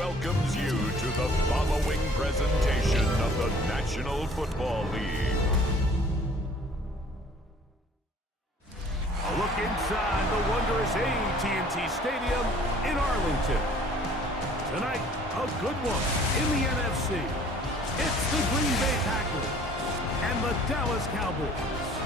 welcomes you to the following presentation of the National Football League. A look inside the wondrous AT&T Stadium in Arlington. Tonight, a good one in the NFC. It's the Green Bay Packers and the Dallas Cowboys.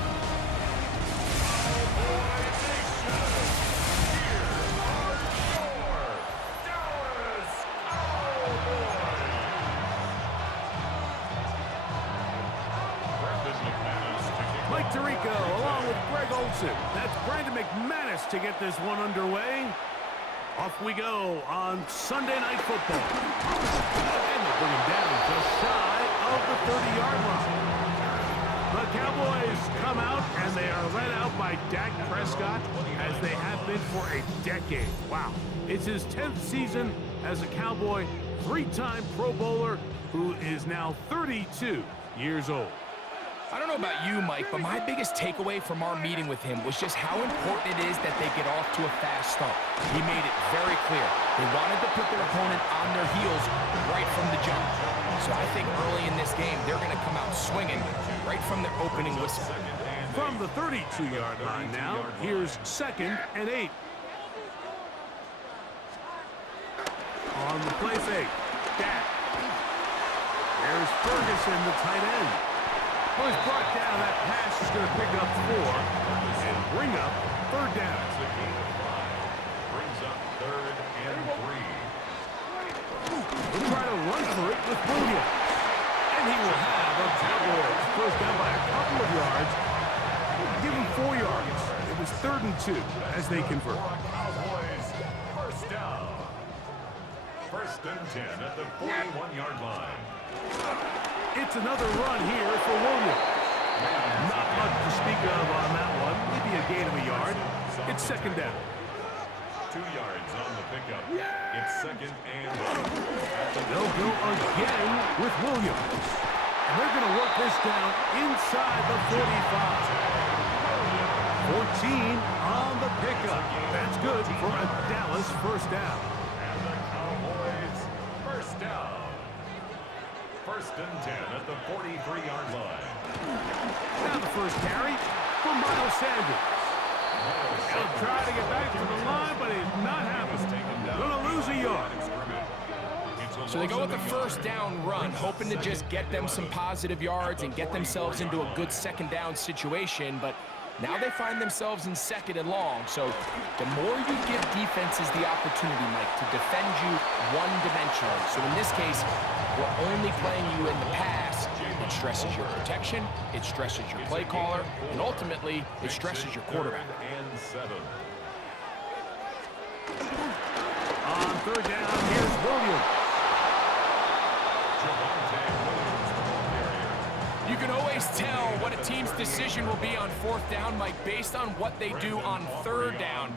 Mike Tirico along with Greg Olsen. That's Brandon McManus to get this one underway. Off we go on Sunday Night Football. And they bring him down just shy of the 30-yard line. The Cowboys come out and they are led out by Dak Prescott as they have been for a decade. Wow. It's his 10th season as a Cowboy, three-time Pro Bowler who is now 32 years old. I don't know about you, Mike, but my biggest takeaway from our meeting with him was just how important it is that they get off to a fast start. He made it very clear. They wanted to put their opponent on their heels right from the jump. So I think early in this game, they're going to come out swinging right from the opening whistle. From the 32-yard line now, here's 2nd and 8. On the play fake, Dak. There's Ferguson, the tight end. Well, he's brought down. That pass is going to pick up 4 and bring up 3rd down. Brings up 3rd and 3. He'll try to run for it with Williams. And he will have a Cowboys first down by a couple of yards. Give him 4 yards. It was 3rd and 2 as they convert. Cowboys first down. 1st and 10 at the 41-yard line. It's another run here for Williams. Not much to speak of on that one. Maybe a gain of a yard. It's 2nd down. 2 yards on the pickup. It's 2nd and 1. They'll go again with Williams. And they're going to work this down inside the 45. 14 on the pickup. That's good for a Dallas first down. And the Cowboys first down. 1st and 10 at the 43-yard line. Now the first carry for Miles Sanders. He'll try to get back to the line, but he's not happening. Going to lose a yard. So they go with the first down run, hoping to just get them some positive yards and get themselves into a good 2nd down situation, but now they find themselves in 2nd and long. So the more you give defenses the opportunity, Mike, to defend you one-dimensionally. So in this case, we're only playing you in the pass. It stresses your protection, it stresses your play caller, and ultimately, it stresses your quarterback. And 7. On 3rd down, here's Williams. You can always tell what a team's decision will be on 4th down, Mike, based on what they do on 3rd down.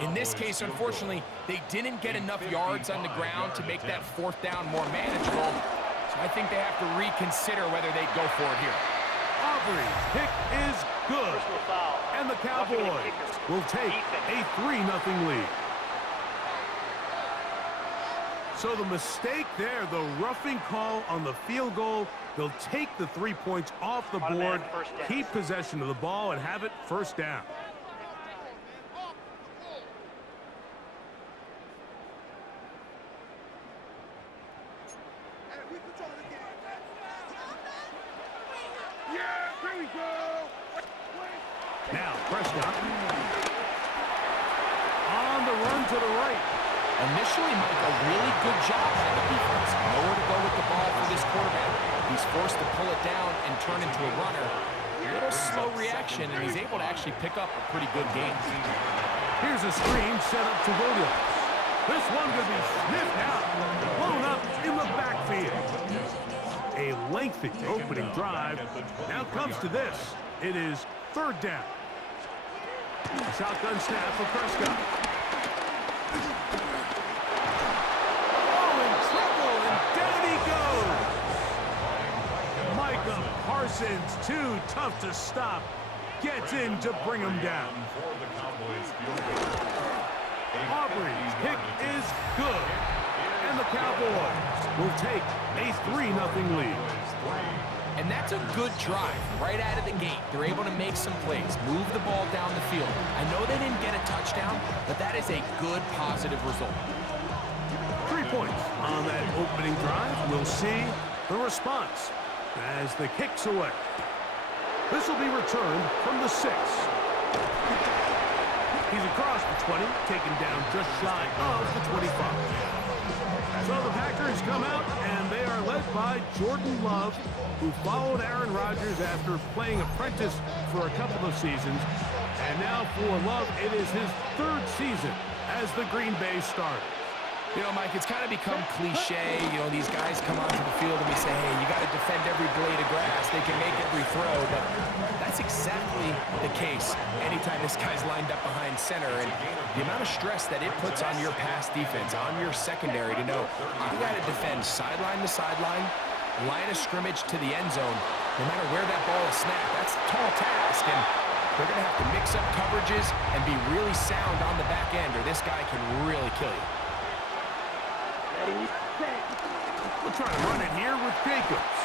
In this case, unfortunately, they didn't get enough yards on the ground to make that 4th down more manageable. So I think they have to reconsider whether they go for it here. Aubrey's pick is good. And the Cowboys will take a 3-0 lead. So the mistake there, the roughing call on the field goal, they'll take the 3 points off the board, keep possession of the ball, and have it first down. Now, Prescott. On the run to the right. Initially, Mike, a really good job by the defense. Nowhere to go with the ball for this quarterback. He's forced to pull it down and turn into a runner. A little slow reaction, and he's able to actually pick up a pretty good game. Here's a screen set up to Williams. This one could be sniffed out, blown up in the backfield. A lengthy opening drive. Now comes to this. It is 3rd down. Shotgun snap for Prescott. Oh, in trouble, and down he goes. Micah Parsons, too tough to stop. Gets in to bring him down. Aubrey's pick is good. And the Cowboys will take a 3-0 lead. And that's a good drive right out of the gate. They're able to make some plays, move the ball down the field. I know they didn't get a touchdown, but that is a good, positive result. 3 points on that opening drive. We'll see the response as the kick's away. This will be returned from the 6. He's across the 20, taken down just shy of the 25. So the Packers come out, and they are led by Jordan Love, who followed Aaron Rodgers after playing apprentice for a couple of seasons. And now for Love, it is his 3rd season as the Green Bay starter. You know, Mike, it's kind of become cliche. You know, these guys come onto the field and we say, hey, you got to defend every blade of grass. They can make every throw, but that's exactly the case anytime this guy's lined up behind center. And the amount of stress that it puts on your pass defense, on your secondary to know you got to defend sideline to sideline, line of scrimmage to the end zone, no matter where that ball is snapped. That's a tall task, and they're going to have to mix up coverages and be really sound on the back end, or this guy can really kill you. We'll try to run it here with Jacobs.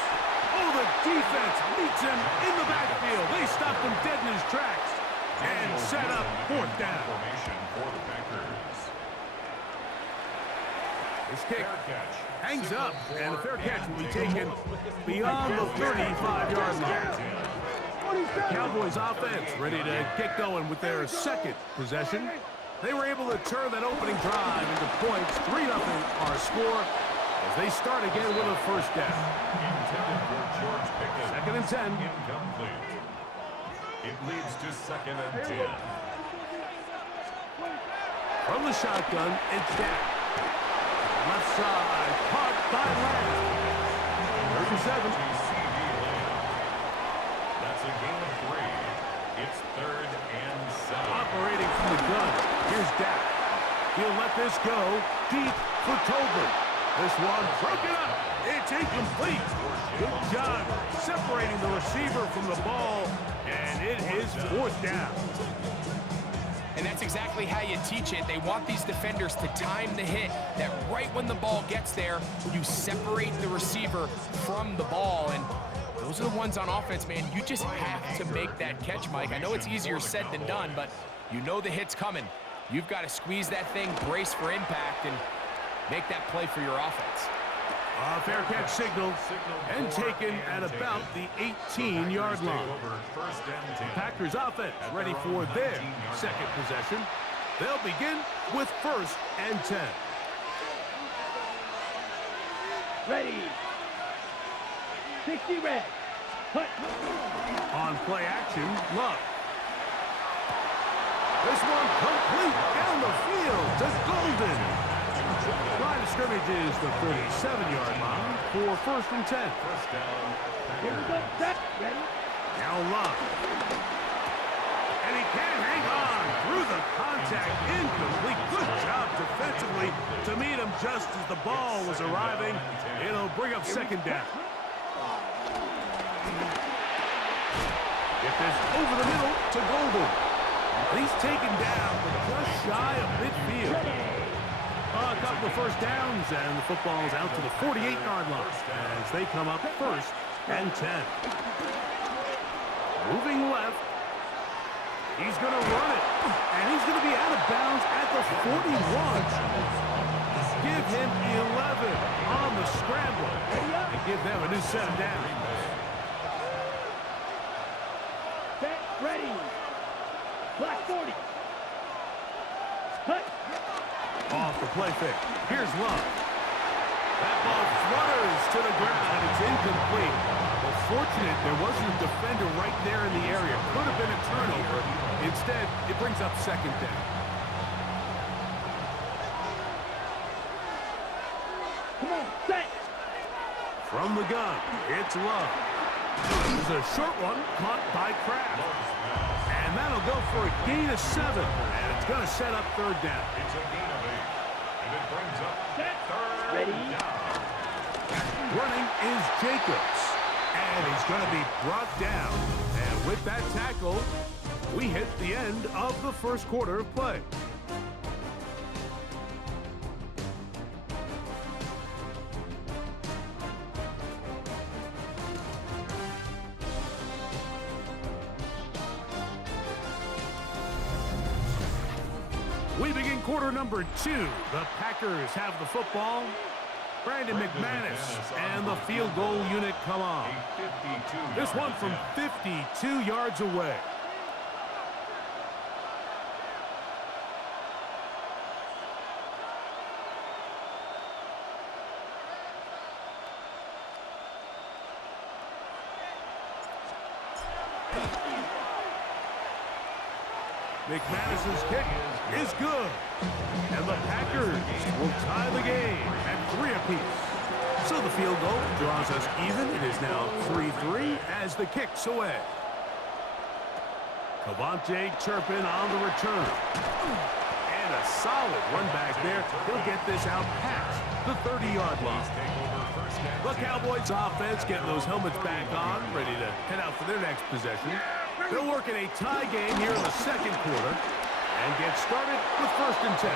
Oh, the defense meets him in the backfield. They stop him dead in his tracks and set up 4th down. This kick hangs up, and the fair catch will be taken beyond the 35-yard line. The Cowboys offense ready to get going with their 2nd possession. They were able to turn that opening drive into points. 3-0 our score as they start again with a 1st down. 2nd and 10. Incomplete. It leads to 2nd and 10. From the shotgun, it's down. Left side, caught by Lamb. 37. That's a gain of 3. It's 3rd and 7. Operating from the gun. Here's Dak. He'll let this go deep for Tolbert. This one broken up. It's incomplete. Good job separating the receiver from the ball, and it is 4th down. And that's exactly how you teach it. They want these defenders to time the hit, that right when the ball gets there, you separate the receiver from the ball. And those are the ones on offense, man. You just have to make that catch, Mike. I know it's easier said than done, but you know the hit's coming. You've got to squeeze that thing, brace for impact, and make that play for your offense. Fair catch signal and taken at about the 18-yard line. Packers offense ready for their 2nd possession. They'll begin with 1st and 10. Ready. 60 red. Hut. On play action, Love. This one complete down the field to Golden. Line of scrimmage is the 37-yard line for 1st and 10. Here we go. Set. Ready. Now Love. And he can't hang on through the contact. Incomplete. Good job defensively to meet him just as the ball was arriving. It'll bring up 2nd down. Get this over the middle to Golden. He's taken down, but just shy of midfield. A couple of 1st downs, and the football is out to the 48-yard line as they come up 1st and 10. Moving left. He's going to run it, and he's going to be out of bounds at the 41. Give him 11 on the scramble and give them a new set of downs. Set. Ready. Black 40. Hut. Off the play fake. Here's Love. That ball flutters to the ground. It's incomplete. Well, fortunate there wasn't a defender right there in the area. Could have been a turnover. Instead, it brings up 2nd down. Come on. Set. From the gun, it's Love. It's a short one caught by Kraft. And that'll go for a gain of 7. And it's going to set up 3rd down. It's a gain of 8. And it brings up Set. 3rd Ready. down. Running is Jacobs. And he's going to be brought down. And with that tackle, we hit the end of the 1st quarter of play. We begin quarter number 2. The Packers have the football. Brandon McManus and the field goal unit come on. This one from 52 yards away. McManus's kick is good. And the Packers will tie the game at 3 apiece. So the field goal draws us even. It is now 3-3 as the kick's away. Cavante Turpin on the return. And a solid run back there. He'll get this out past the 30-yard line. The Cowboys offense getting those helmets back on, ready to head out for their next possession. They'll work in a tie game here in the second quarter and get started with 1st and 10.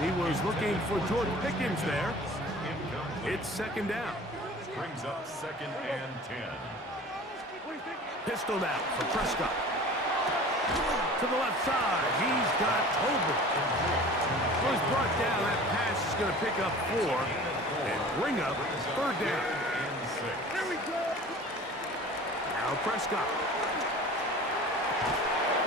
He was looking for George Pickens there. It's 2nd down. Brings up 2nd and 10. Pistol now for Prescott. To the left side, he's got Tolbert. Was brought down. That pass is going to pick up 4 and bring up 3rd down. Here we go. Now Prescott.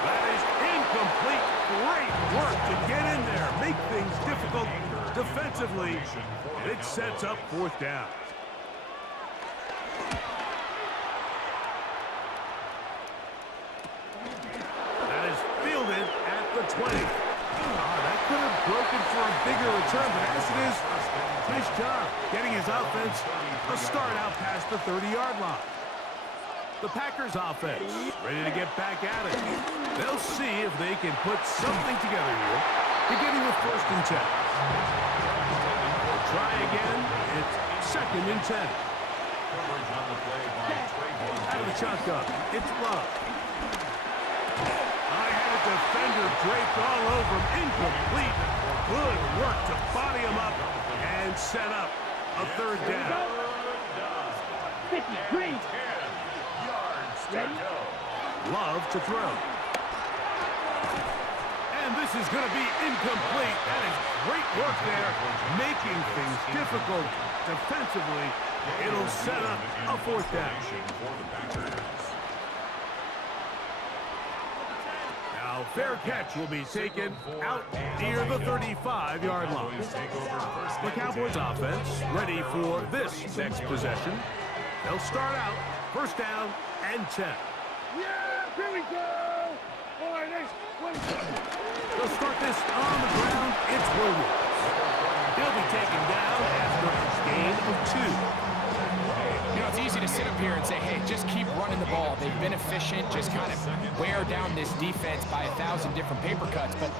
That is incomplete. Great work to get in there. Make things difficult defensively. And it sets up 4th down. That is fielded at the 20. That could have broken for a bigger return, but as it is, nice job getting his offense a start out past the 30-yard line. The Packers offense ready to get back at it. They'll see if they can put something together here, beginning with 1st and 10. They'll try again. It's 2nd and 10. Out of the shotgun, it's Love. I had a defender draped all over him. Incomplete. Good work to body him up and set up a 3rd down. 53. Ready? Love to throw. And this is going to be incomplete. That is great work there, making things difficult defensively. It'll set up a 4th down. Now, fair catch will be taken out near the 35-yard line. The Cowboys offense ready for this next possession. They'll start out 1st down and 10. Yeah, here we go. All right, next one. They'll start this on the ground. It's Williams. He'll be taken down after a gain of 2. You know, it's easy to sit up here and say, hey, just keep running the ball. They've been efficient, just kind of wear down this defense by 1,000 different paper cuts. But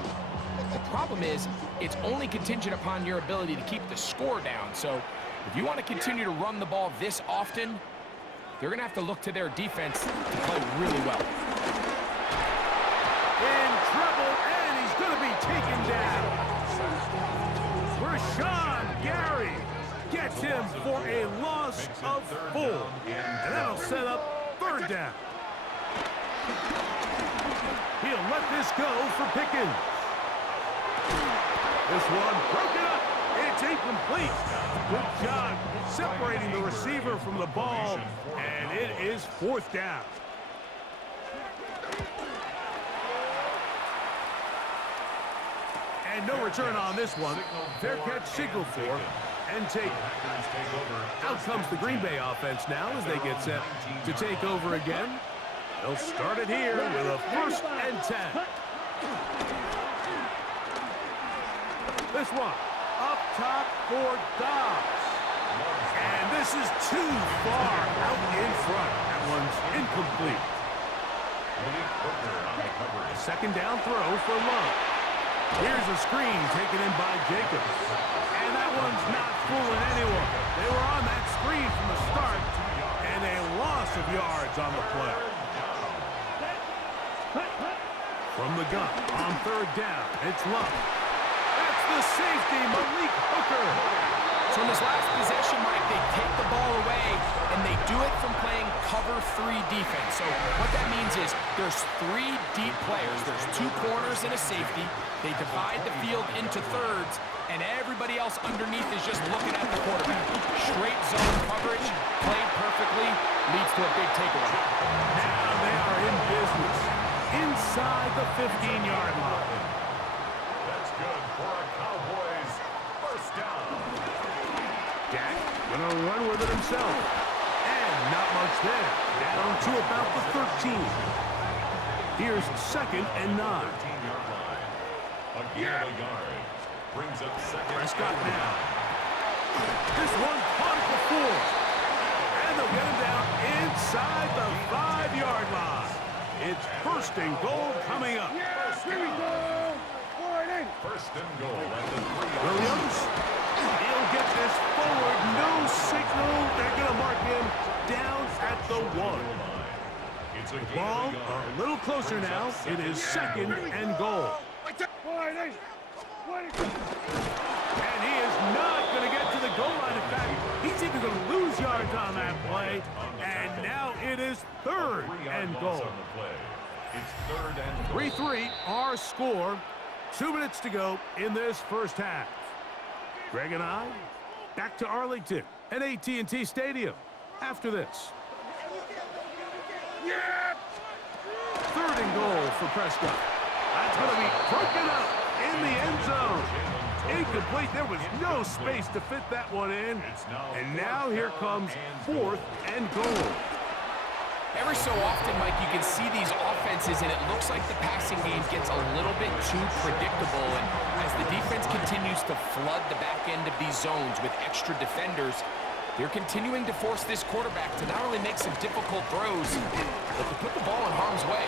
the problem is, it's only contingent upon your ability to keep the score down. So if you want to continue to run the ball this often, they're going to have to look to their defense to play really well. In trouble, and he's going to be taken down. Rashawn Gary gets him for a loss of 4. And that'll set up 3rd down. He'll let this go for Pickens. This one broken up. It's incomplete. Good job separating the receiver from the ball, and it is 4th down. And no return on this one. Fair catch signaled for and taken. Out comes the Green Bay offense now as they get set to take over again. They'll start it here with a 1st and 10. This one up top for Dobbs. And this is too far out in front. That one's incomplete. 2nd down throw for Love. Here's a screen taken in by Jacobs. And that one's not fooling anyone. They were on that screen from the start, and a loss of yards on the play. From the gun on 3rd down, it's Love. That's the safety, Malik Hooker. So in this last possession, Mike, they take the ball away, and they do it from playing cover 3 defense. So what that means is there's 3 deep players. There's 2 corners and a safety. They divide the field into thirds, and everybody else underneath is just looking at the quarterback. Straight zone coverage, played perfectly, leads to a big takeaway. Now they are in business inside the 15-yard line. That's good for a Cowboys first down. Dak gonna run with it himself. And not much there. Down to about the 13. Here's 2nd and 9. 13-yard line. A gain of a yard. Brings up second. Prescott now. This one caught at the 4. And they'll get him down inside the 5-yard line. It's 1st and goal coming up. Here we go. Warning. First and goal at the 3. Williams, he'll get this forward. No signal. They're going to mark him down at the 1. It's a Ball a little closer now. It is 2nd and goal. Warning. And he is not going to get to the goal line. In fact, he's even going to lose yards on that play. And now it is 3rd and goal. It's 3rd and 3-3, our score. 2 minutes to go in this first half. Greg and I back to Arlington at AT&T Stadium after this. 3rd and goal for Prescott. That's going to be broken up in the end zone. Incomplete. There was no space to fit that one in. And now here comes 4th and goal. Every so often, Mike, you can see these offenses, and it looks like the passing game gets a little bit too predictable. And as the defense continues to flood the back end of these zones with extra defenders, they're continuing to force this quarterback to not only make some difficult throws, but to put the ball in harm's way.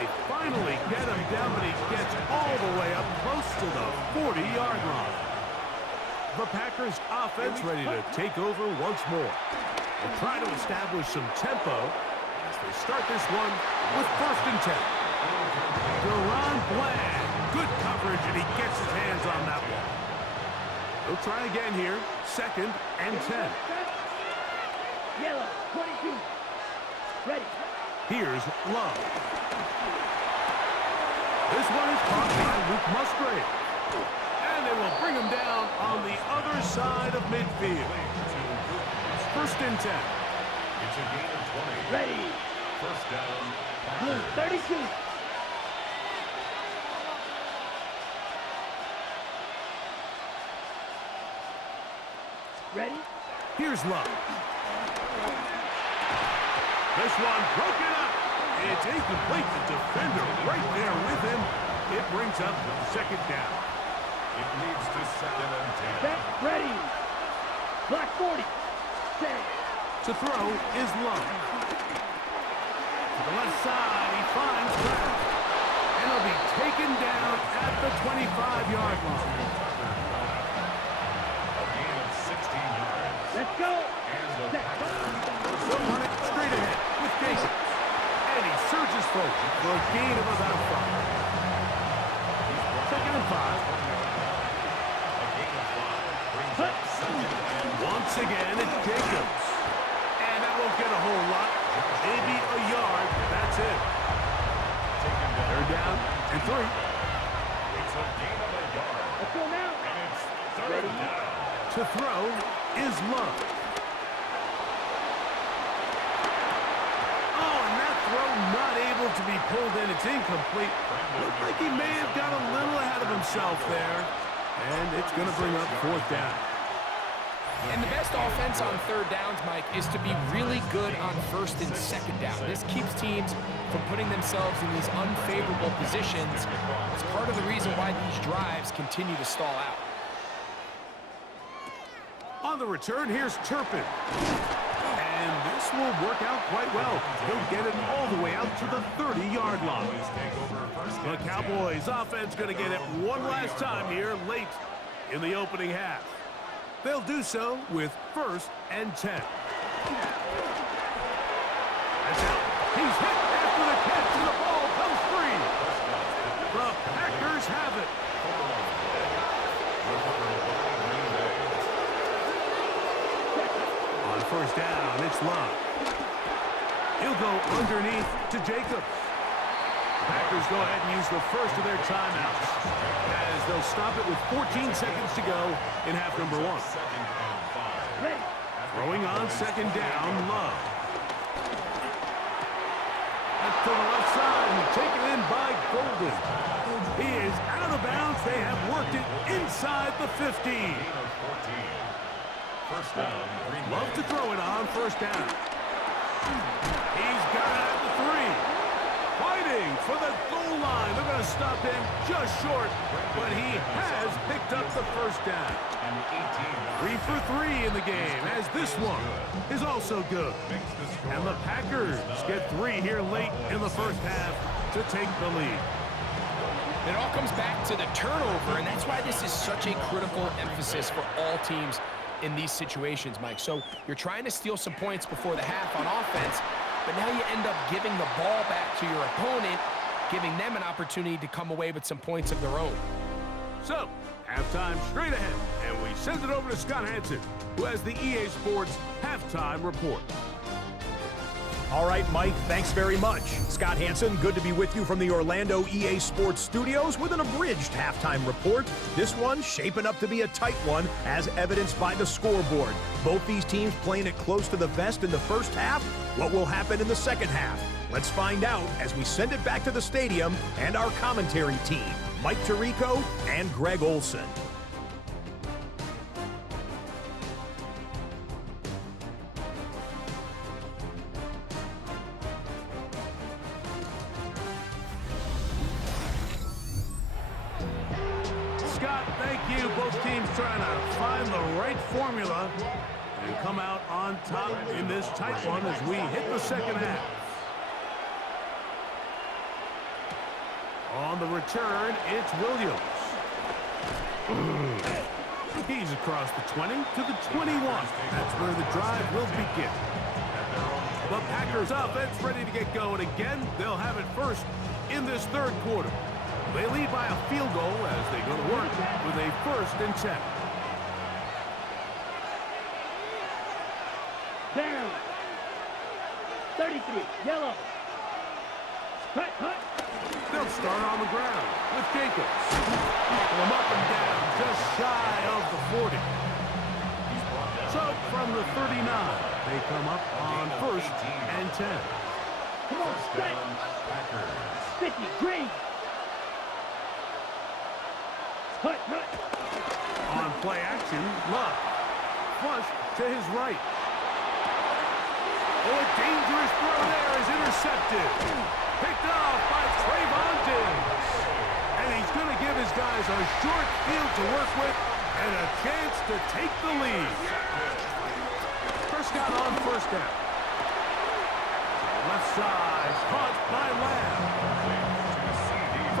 They finally get him down, but he gets all the way up close to the 40-yard line. The Packers offense ready to take over once more. They'll try to establish some tempo as they start this one with 1st and 10. Deron Bland, good coverage, and he gets his hands on that one. They'll try again here, 2nd and 10. Yellow, 22. Ready. Here's Love. This one is caught by Luke Musgrave. And they will bring him down on the other side of midfield. 1st and 10. It's a gain of 20. Ready. First down. Blue, 32. Ready. Here's Love. This one broken up. It's incomplete. The defender right there with him. It brings up 2nd down. It leads to 2nd and 10. Set. Ready. Black 40. Set. To throw is Love. To the left side, he finds Brown. And he'll be taken down at the 25-yard line. A gain of 16 yards. Let's go. And the Set. They'll run it straight ahead with Gates. And he surges forward for a gain of about 5. 2nd and 5. A gain of 5 brings up 2nd and Once again, it's Jacobs. And that won't get a whole lot. Maybe a yard. That's it. taken down. They're down and 3. It's a gain of a yard. Let's go now. And it's 3rd down. To throw is Love. Oh, and that throw not able to be pulled in. It's incomplete. Looked like he may have got a little ahead of himself there. And it's going to bring up 4th down. And the best offense on 3rd downs, Mike, is to be really good on 1st and 2nd down. This keeps teams from putting themselves in these unfavorable positions. It's part of the reason why these drives continue to stall out. On the return, here's Turpin. And this will work out quite well. He'll get it all the way out to the 30-yard line. The Cowboys offense going to get it one last time here late in the opening half. They'll do so with 1st and 10. That's out. He's hit after the catch, and the ball comes free. The Packers have it. first down. It's Love. He'll go underneath to Jacobs. Packers go ahead and use the first of their timeouts as they'll stop it with 14 seconds to go in half number 1. Throwing on second down, Love. That's to the left side and taken in by Golden. He is out of bounds. They have worked it inside the 15. First down, Love to throw it on first down. He's got it at the 3. Fighting for the goal line. They're going to stop him just short, but he has picked up the first down. 3 for 3 in the game, as this one is also good. And the Packers get 3 here late in the first half to take the lead. It all comes back to the turnover, and that's why this is such a critical emphasis for all teams in these situations, Mike. So you're trying to steal some points before the half on offense, but now you end up giving the ball back to your opponent, giving them an opportunity to come away with some points of their own. So, halftime straight ahead, and we send it over to Scott Hansen, who has the EA Sports Halftime Report. All right, Mike, thanks very much. Scott Hansen, good to be with you from the Orlando EA Sports Studios with an abridged halftime report. This one shaping up to be a tight one, as evidenced by the scoreboard. Both these teams playing it close to the vest in the first half. What will happen in the second half? Let's find out as we send it back to the stadium and our commentary team, Mike Tirico and Greg Olson. Scott, thank you. Both teams trying to find the right formula and come out on top in this tight one as we hit the second half. On the return, it's Williams. He's across the 20 to the 21. That's where the drive will begin. The Packers offense ready to get going again. They'll have it first in this third quarter. They lead by a field goal as they go to work with a 1st and 10. Down. 33. Yellow. Cut. They'll start on the ground with Jacobs. Pull him up and down just shy of the 40. So from the 39, they come up on 1st and 10. Come on, strike. 50. Green. Cut. On play action, Love. Flush to his right. Oh, a dangerous throw there is intercepted. Picked off by Trayvon Diggs. And he's going to give his guys a short field to work with and a chance to take the lead. Prescott on first down. Left side, caught by Lamb.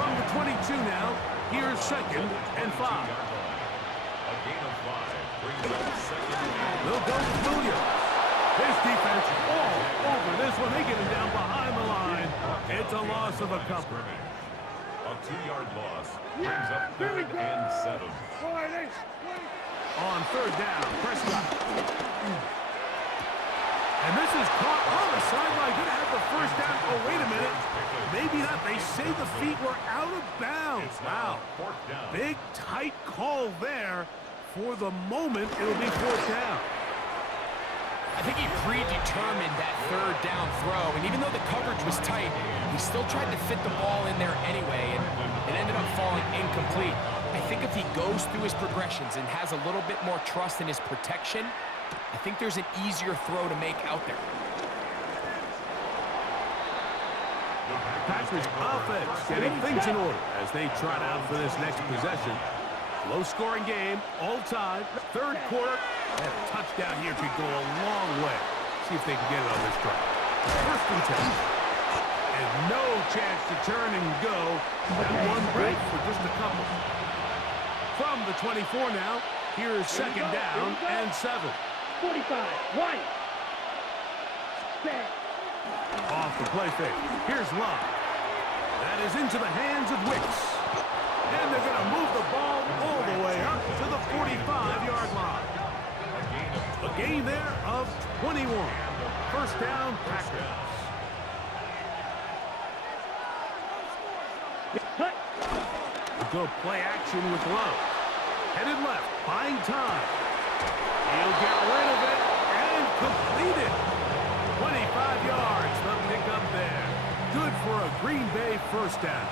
From the 22 now, here's 2nd and 5. A gain of 5 brings up 2nd and 8. They'll go with Williams. His defense all over this one. They get him down behind the line. It's a loss of a couple. A 2-yard loss brings up 3rd and 7. On 3rd down, Prescott. And this is caught on the sideline. Going to have the first down. Oh, wait a minute. Maybe not. They say the feet were out of bounds. Wow. Big, tight call there. For the moment, it'll be 4th down. I think he predetermined that 3rd down throw, and even though the coverage was tight, he still tried to fit the ball in there anyway, and it ended up falling incomplete. I think if he goes through his progressions and has a little bit more trust in his protection, I think there's an easier throw to make out there. Packers offense getting things in order as they trot out for this next possession. Low-scoring game, all time. 3rd quarter, and a touchdown here could go a long way. See if they can get it on this drive. 1st and 10. And no chance to turn and go. And one break for just a couple. From the 24 now, here's 2nd down and 7. 45. 1. Set. Off the play fake. Here's Love. That is into the hands of Wicks. And they're going to move the ball all the way up to the 45-yard line. A Gain there of 21. First down, Packers. We'll go play action with Love. Headed left, buying time. He'll get rid of it and complete it. 25 yards, the pickup there. Good for a Green Bay first down.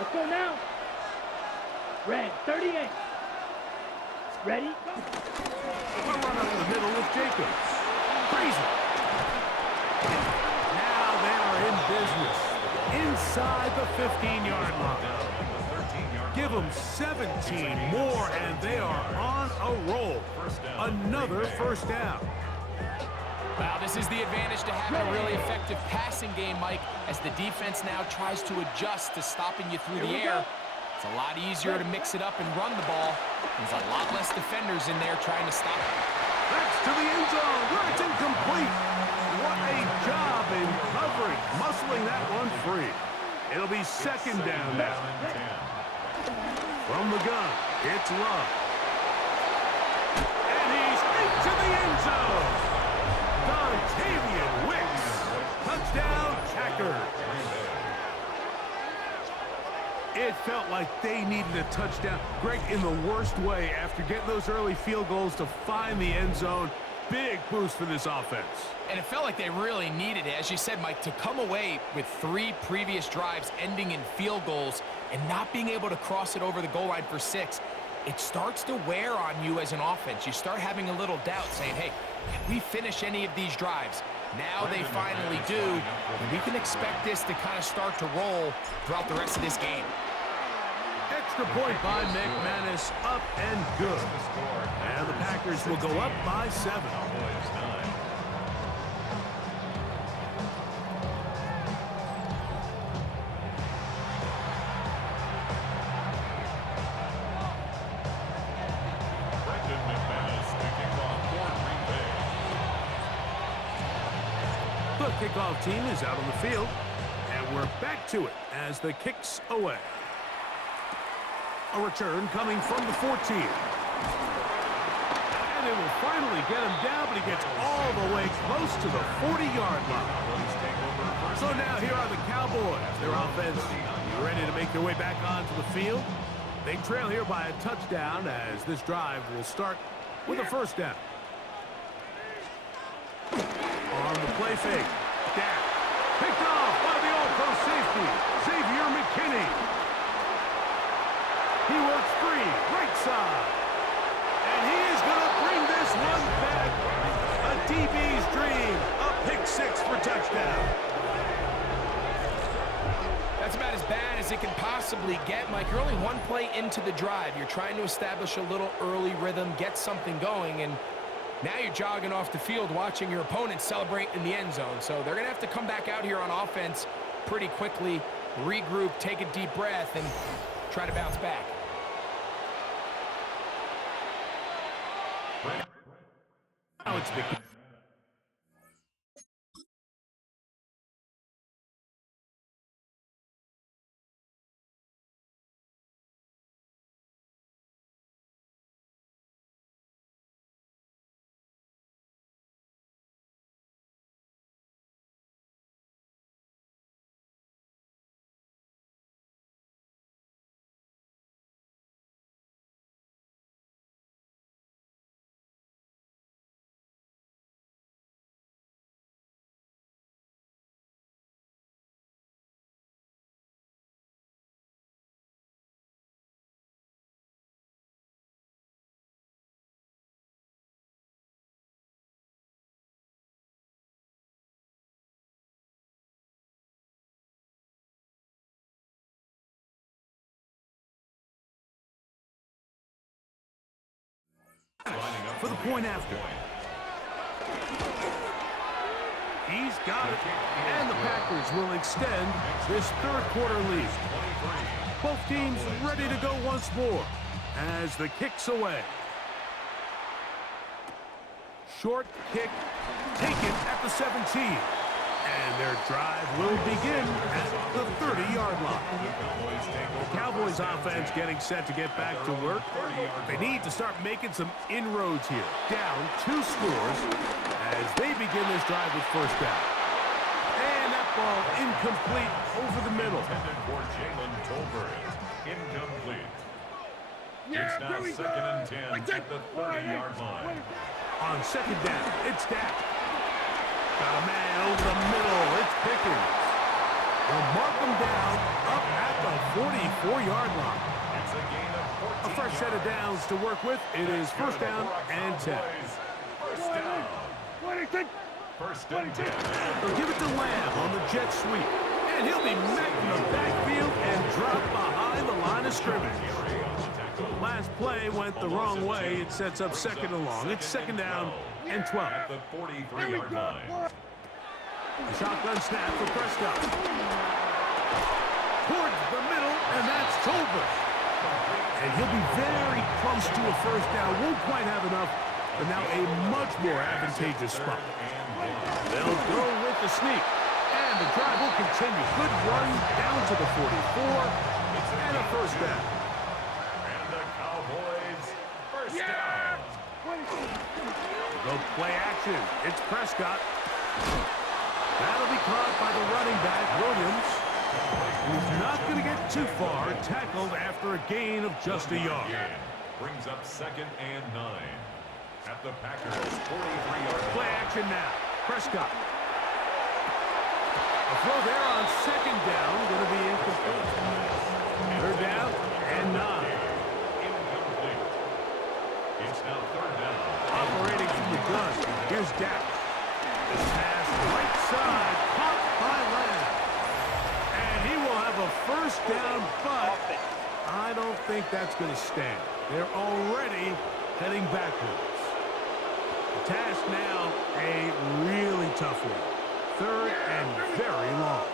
Let's go now. Red, 38. Ready? We'll run up the middle with Jacobs. Crazy. Now they are in business. Inside the 15-yard line. Give them 17 more, and they are on a roll. Another first down. Wow, this is the advantage to having a really effective passing game, Mike, as the defense now tries to adjust to stopping you through the air. It's a lot easier to mix it up and run the ball. There's a lot less defenders in there trying to stop it. That's to the end zone, where it's incomplete. What a job in covering, muscling that one free. It'll be second down now. From the gun, it's Love. And he's into the end zone. Dontavian Wicks. Touchdown, Packers. It felt like they needed a touchdown. Greg, in the worst way, after getting those early field goals to find the end zone. Big boost for this offense. And it felt like they really needed it. As you said, Mike, to come away with 3 previous drives ending in field goals and not being able to cross it over the goal line for 6, it starts to wear on you as an offense. You start having a little doubt, saying, hey, can we finish any of these drives? Now they finally do, and we can expect this to kind of start to roll throughout the rest of this game. Extra point by McManus, up and good. And the Packers will go up by 7. The kickoff team is out on the field, and we're back to it as the kick's away. A return coming from the 14. And it will finally get him down, but he gets all the way close to the 40-yard line. So now here are the Cowboys. Their offense ready to make their way back onto the field. They trail here by a touchdown as this drive will start with a first down. On the play fake. Down. Picked off by the all-pro safety, Xavier McKinney. He works free, right side. And he is going to bring this one back. A DB's dream. A pick 6 for touchdown. That's about as bad as it can possibly get, Mike. You're only one play into the drive. You're trying to establish a little early rhythm, get something going, and now you're jogging off the field watching your opponent celebrate in the end zone. So they're going to have to come back out here on offense pretty quickly, regroup, take a deep breath, and try to bounce back. Now it's the for the point after. He's got it. And the Packers will extend this third quarter lead. Both teams ready to go once more as the kick's away. Short kick taken at the 17. And their drive will begin at the 30-yard line. The Cowboys offense getting set to get back to work. They need to start making some inroads here. Down 2 scores as they begin this drive with first down. And that ball incomplete over the middle. Intended for Jalen Tolbert. Incomplete. Yeah, It's now here we second go. and 10 at the 30-yard line. On second down, it's Dak. Got a man over the middle. It's Pickens. They'll mark him down up at the 44-yard line. It's a gain of 14 A fresh set of downs to work with. It is first down and 10. First down. 26. First and 10. They'll give it to Lamb on the jet sweep. And he'll be met in the backfield and dropped behind the line of scrimmage. Last play went the wrong way. It sets up second and long. It's second down and 12. At the 43-yard line. The shotgun snap for Prescott. Towards the middle, and that's Tolbert. And he'll be very close to a first down. Won't quite have enough, but now a much more advantageous spot. They'll go with the sneak. And the drive will continue. Good run down to the 44. And a first down. And the Cowboys first down. Go play action. It's Prescott. That'll be caught by the running back, Williams. He's not going to get too far. Tackled after a gain of just a yard. Brings up second and 9. At the Packers 43-yard line. Play action now. Prescott. A throw there on second down. Going to be incomplete. Third down and 9. Incomplete. It's now third down. Operating from the gun. Here's Dak. This pass right side. Caught by Lamb. And he will have a first down, but I don't think that's going to stand. They're already heading backwards. The task now, a really tough one. Third and very long.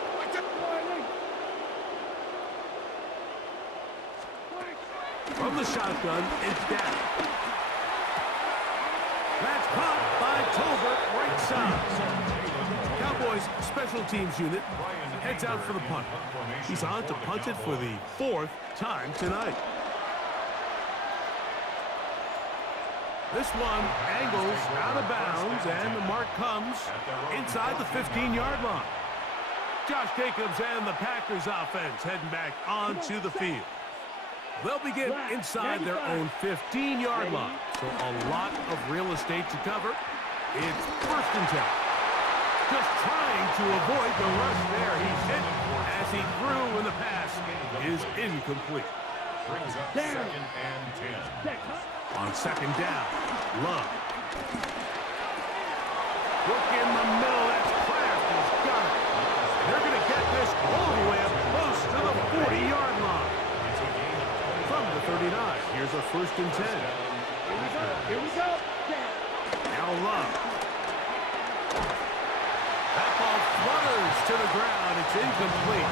From the shotgun, it's Dak. That's caught by Tolbert, right side. Cowboys special teams unit heads out for the punt. He's on to punt it for the 4th time tonight. This one angles out of bounds, and the mark comes inside the 15-yard line. Josh Jacobs and the Packers offense heading back onto the field. They'll begin inside their own 15-yard line, so a lot of real estate to cover. It's first and 10. Just trying to avoid the rush there. He's hit as he threw, and the pass is incomplete. Brings up second and 10. On second down, Love. Look in the middle. That's Kraft. He's got it. They're going to get this all the way up close to the 40-yard line. From the 39, here's a first and 10. Here we go. Now Love. That ball flutters to the ground. It's incomplete.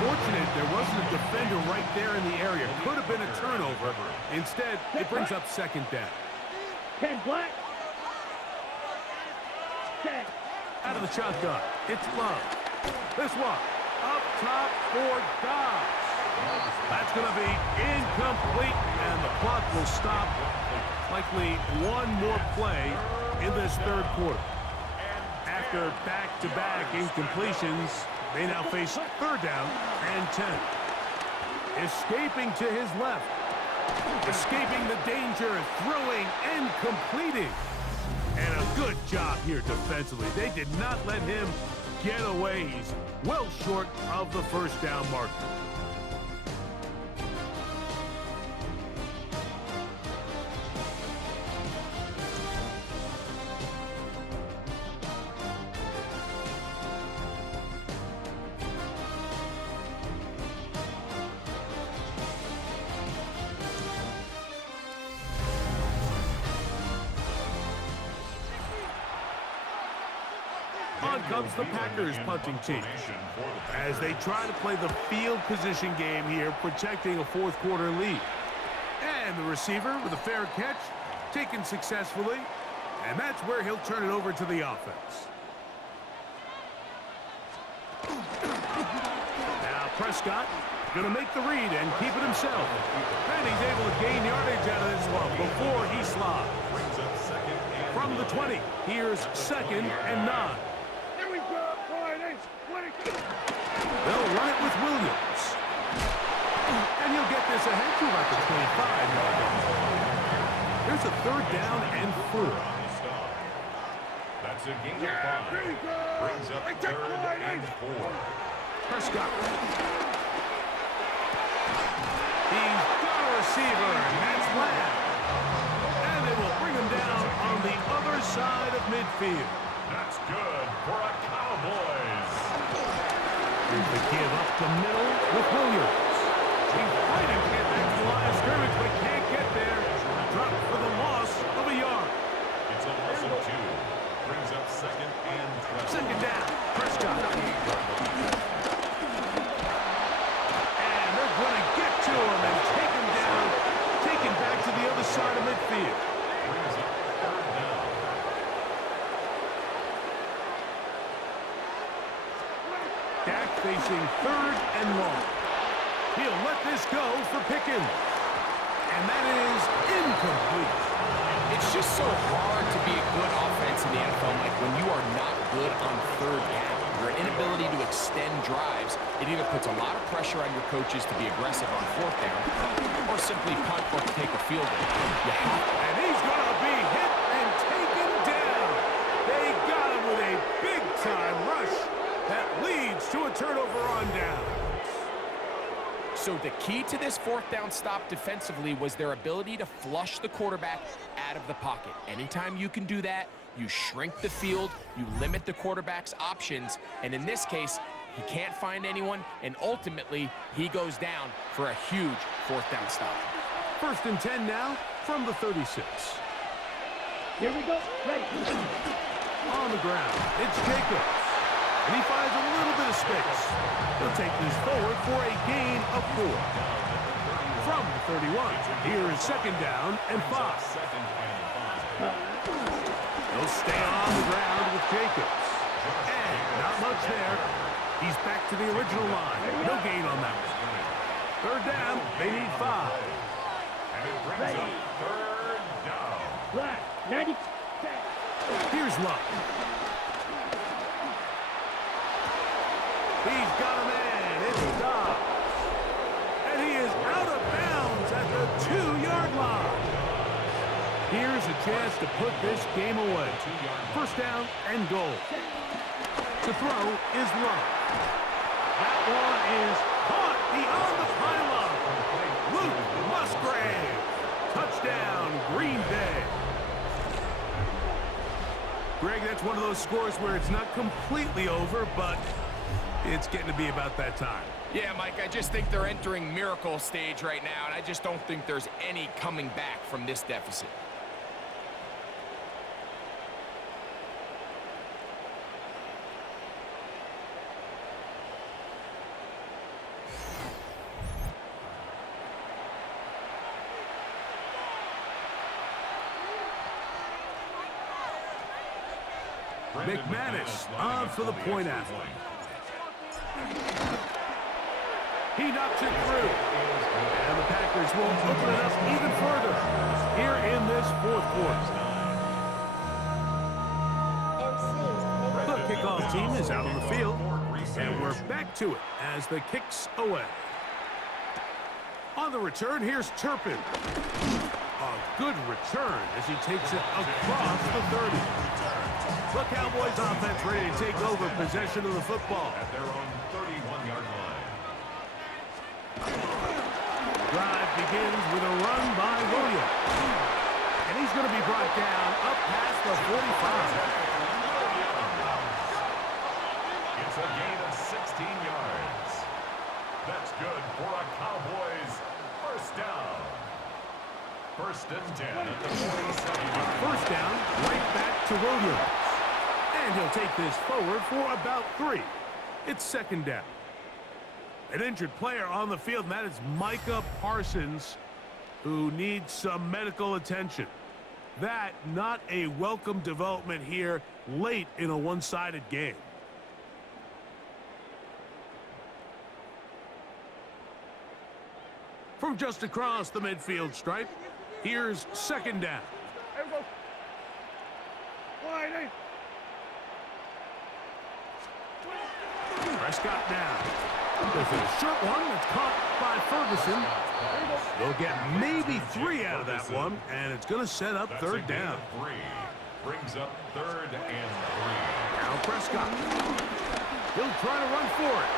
Fortunate there wasn't a defender right there in the area. Could have been a turnover. Instead, it brings up second down. 10 black. 10. Out of the shotgun, it's Love. This one, up top for Dobbs. That's going to be incomplete, and the clock will stop. Likely one more play in this third quarter. After back-to-back incompletions, they now face third down and 10. Escaping to his left. Escaping the danger, throwing and completing. And a good job here defensively. They did not let him get away. He's well short of the first down marker. On comes the Packers punting team as they try to play the field position game here, protecting a fourth quarter lead. And the receiver with a fair catch, taken successfully, and that's where he'll turn it over to the offense. Prescott going to make the read and keep it himself. And he's able to gain yardage out of this one before he slides. From the 20, here's 2nd and 9. Here we go, boys. They'll run it with Williams. And he'll get this ahead to about the 25-yard line. There's a 3rd down and 4. That's a gain of 5. Brings up 3rd and 4. Prescott. He's got a receiver, and that's Lamb. And they will bring him down on the other side of midfield. That's good for a Cowboys. Here's the give up the middle with Williams. He's fighting to get back to the line of scrimmage, but can't get there. Drop for the loss of a yard. It's a loss of 2. Brings up 2nd and 12. 2nd down, Prescott. And they're going to get to him and take him down, take him back to the other side of midfield. Brings up 3rd down. Dak facing 3rd and long. He'll let this go for Pickens. And that is incomplete. It's just so hard to be a good offense in the NFL, Mike, when you are not good on 3rd down. Your inability to extend drives, it either puts a lot of pressure on your coaches to be aggressive on 4th down or simply punt or take a field goal. And he's going to be hit and taken down. They got him with a big-time rush that leads to a turnover on down. So the key to this 4th down stop defensively was their ability to flush the quarterback out of the pocket. Anytime you can do that, you shrink the field, you limit the quarterback's options, and in this case, he can't find anyone, and ultimately, he goes down for a huge 4th down stop. 1st and 10 now from the 36. Here we go. Ready. On the ground, it's Jacobs. And he finds a little bit of space. He'll take this forward for a gain of 4. From the 31, here's 2nd down and 5. He'll stay on the ground with Jacobs. And not much there. He's back to the original line. No gain on that one. 3rd down, they need 5. And it brings up 3rd down. Black. 90. Here's Love. He's got a man. It's Dobbs. And he is out of bounds at the 2-yard line. Here's a chance to put this game away. 1st down and goal. To throw is Love. That one is caught beyond the pylon. Luke Musgrave. Touchdown, Green Bay. Greg, that's one of those scores where it's not completely over, but it's getting to be about that time. Yeah, Mike, I just think they're entering miracle stage right now, and I just don't think there's any coming back from this deficit. McManus on for the point after. He knocks it through. And the Packers will open it up even further here in this 4th quarter. The kickoff team is out on the field. And we're back to it as the kick's away. On the return, here's Turpin. A good return as he takes it across the 30. The Cowboys offense ready to take over possession of the football. At their own 31-yard line. Drive begins with a run by Williams. And he's going to be brought down up past the 45. It's a gain of 16 yards. That's good for a Cowboys 1st down. 1st and 10 at the 47-yard. 1st down, right back to Williams. And he'll take this forward for about 3. It's 2nd down. An injured player on the field, and that is Micah Parsons, who needs some medical attention. That not a welcome development here late in a one-sided game. from just across the midfield stripe. Here's second down. There we go. Wide eight. Prescott now. There's a short one that's caught by Ferguson. They'll get maybe 3 out of that one, and it's going to set up third down. Brings up third and 3. Now Prescott. He'll try to run for it.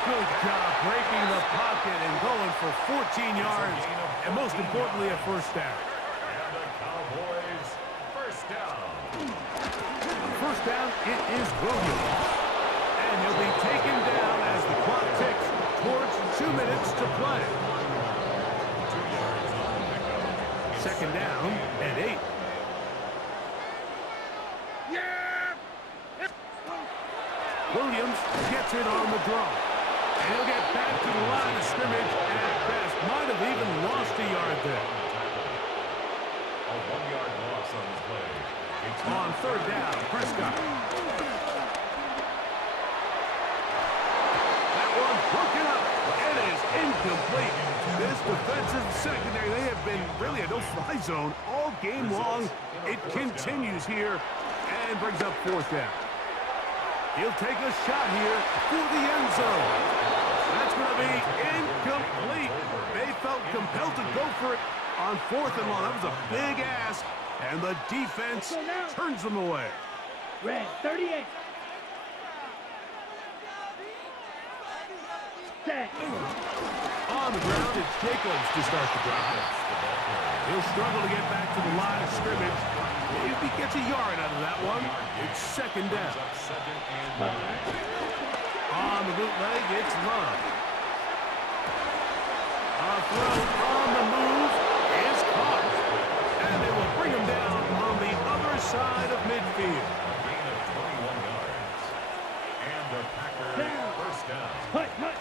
Good job breaking the pocket and going for 14 yards, and most importantly, a first down. And the Cowboys first down. First down, it is Williams. And he'll be taken down as the clock ticks towards 2 minutes to play. 2 yards on the pickup. Second down and 8. Yeah. Williams gets it on the draw. And he'll get back to the line of scrimmage at best. Might have even lost a yard there. A 1-yard loss on the play. On third down, Prescott. That one broken up. It is incomplete. This defensive secondary, they have been really a no-fly zone all game long. It continues here and brings up fourth down. He'll take a shot here for the end zone. That's going to be incomplete. They felt compelled to go for it on fourth and long. That was a big ask, and the defense turns them away. Red 38. Set. On the ground, it's Jacobs to start the drive. He'll struggle to get back to the line of scrimmage. If he gets a yard out of that one, it's second down. On the bootleg, it's Love. A throw on the move is caught. And they will bring him down on the other side of midfield. Gain of 21 yards. And the Packers first down. Hut, hut.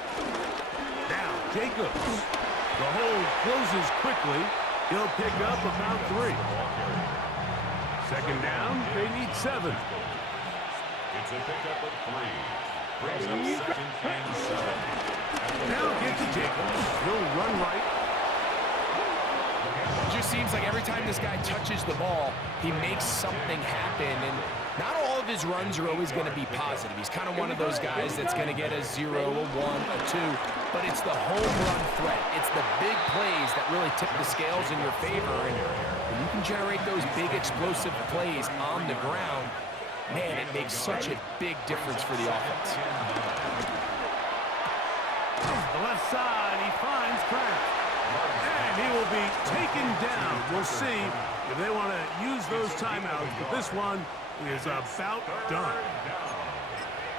Now, Jacobs. The hold closes quickly. He'll pick up about 3. Second down, they need 7. It's a pickup of 3. Brings up second and 7. Now get to Jacobs. He'll run right. It just seems like every time this guy touches the ball, he makes something happen. And not all of his runs are always going to be positive. He's kind of one of those guys that's going to get a 0, a 1, a 2. But it's the home run threat. It's the big plays that really tip the scales in your favor. And when you can generate those big explosive plays on the ground, man, it makes such a big difference for the offense. The left side, he finds Kraft. And he will be taken down. We'll see if they want to use those timeouts. But this one is about done.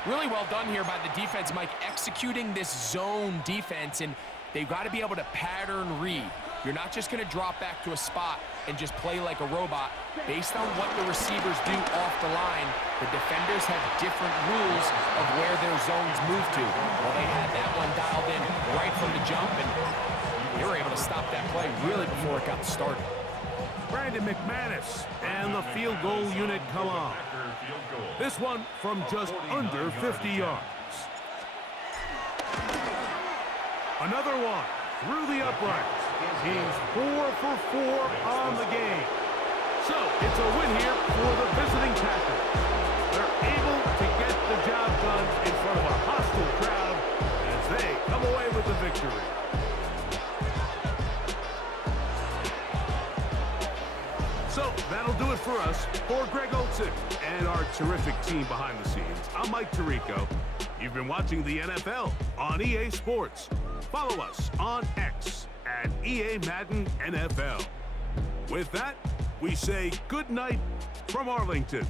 Really well done here by the defense, Mike, executing this zone defense, and they've got to be able to pattern read. You're not just going to drop back to a spot and just play like a robot. Based on what the receivers do off the line, the defenders have different rules of where their zones move to. Well, they had that one dialed in right from the jump, and they were able to stop that play really before it got started. Brandon McManus and the field goal unit come on. This one from just under 50 yards. Another one through the uprights. He's 4 for 4 on the game. So it's a win here for the visiting Packers. They're able to get the job done in front of a hostile crowd as they come away with the victory. So that'll do it for us. For Greg Olsen and our terrific team behind the scenes, I'm Mike Tirico. You've been watching the NFL on EA Sports. Follow us on X at EA Madden NFL. With that, we say good night from Arlington.